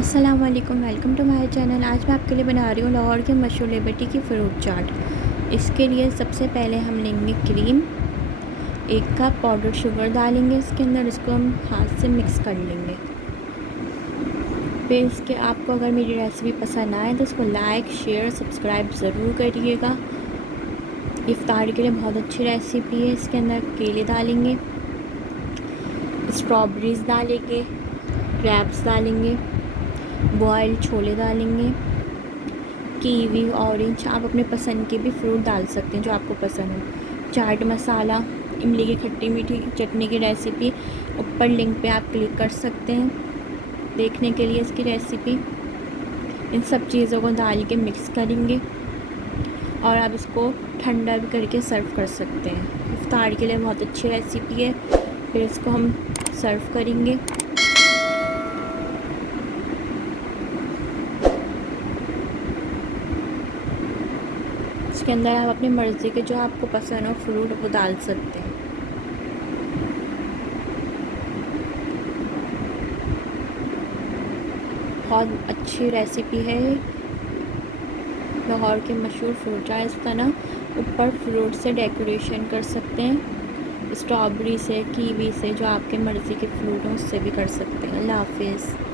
अस्सलाम वालेकुम, welcome to my channel. आज मैं आपके लिए बना रही हूँ लाहौर के मशहूर लिबर्टी की फ़्रूट चाट। इसके लिए सबसे पहले हम लेंगे क्रीम, 1 कप पाउडर शुगर डालेंगे इसके अंदर। इसको हम हाथ से मिक्स कर लेंगे। फिर इसके आपको अगर मेरी रेसिपी पसंद आए तो इसको लाइक, शेयर, सब्सक्राइब ज़रूर करिएगा। इफ्तार के लिए बहुत अच्छी रेसिपी है। इसके अंदर केले डालेंगे, स्ट्रॉबेरीज़ डालेंगे, ग्रेप्स डालेंगे, बॉयल्ड छोले डालेंगे, कीवी, ऑरेंज, आप अपने पसंद के भी फ्रूट डाल सकते हैं जो आपको पसंद हो। चाट मसाला, इमली की खट्टी मीठी चटनी की रेसिपी ऊपर लिंक पे आप क्लिक कर सकते हैं देखने के लिए इसकी रेसिपी। इन सब चीज़ों को डाल के मिक्स करेंगे और आप इसको ठंडा भी करके सर्व कर सकते हैं। इफ्तार के लिए बहुत अच्छी रेसिपी है। फिर इसको हम सर्व करेंगे। इसके अंदर आप अपनी मर्ज़ी के जो आपको पसंद हो फ्रूट वो डाल सकते हैं। बहुत अच्छी रेसिपी है लाहौर के मशहूर फ्रूट चाट। इस तरह ऊपर फ्रूट से डेकोरेशन कर सकते हैं, स्ट्रॉबेरी से, कीवी से, जो आपके मर्ज़ी के फ्रूट हों उससे भी कर सकते हैं। अल्लाह हाफिज़।